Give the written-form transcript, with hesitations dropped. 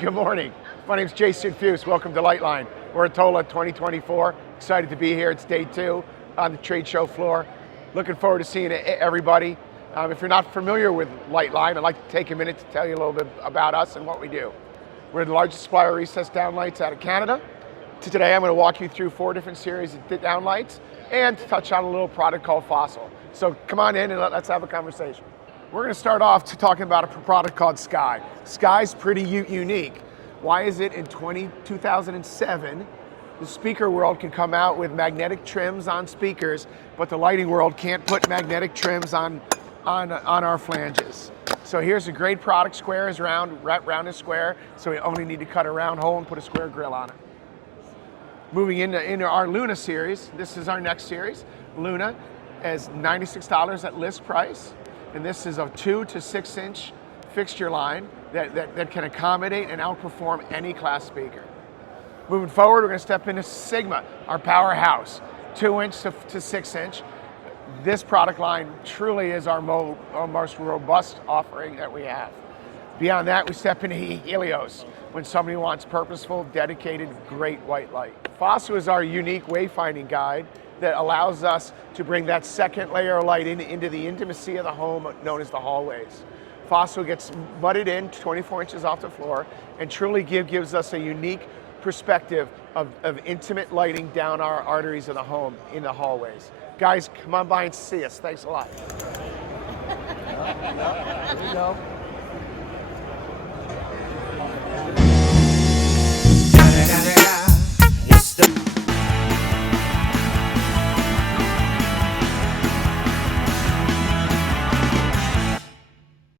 Good morning. My name is Jason Fuse. Welcome to Liteline. We're at TOLA 2024. Excited to be here. It's day 2 on the trade show floor. Looking forward to seeing everybody. If you're not familiar with Liteline, I'd like to take a minute to tell you a little bit about us and what we do. We're the largest supplier of recessed downlights out of Canada. Today I'm going to walk you through 4 different series of downlights and touch on a little product called Fossil. So come on in and let's have a conversation. We're going to start off talking about a product called Sky. Sky's pretty unique. Why is it in 2007, the speaker world can come out with magnetic trims on speakers, but the lighting world can't put magnetic trims on our flanges? So here's a great product. Square is round, round is square, so we only need to cut a round hole and put a square grill on it. Moving into our Luna series, this is our next series. Luna is $96 at list price. And this is a 2 to 6 inch fixture line that can accommodate and outperform any class speaker. Moving forward, we're going to step into Sigma, our powerhouse, 2 inch to 6 inch. This product line truly is our most robust offering that we have. Beyond that, we step into Helios, when somebody wants purposeful, dedicated, great white light. Fossil is our unique wayfinding guide that allows us to bring that second layer of light into the intimacy of the home known as the hallways. Fossil gets butted in 24 inches off the floor and truly gives us a unique perspective of intimate lighting down our arteries of the home in the hallways. Guys, come on by and see us. Thanks a lot. There you go.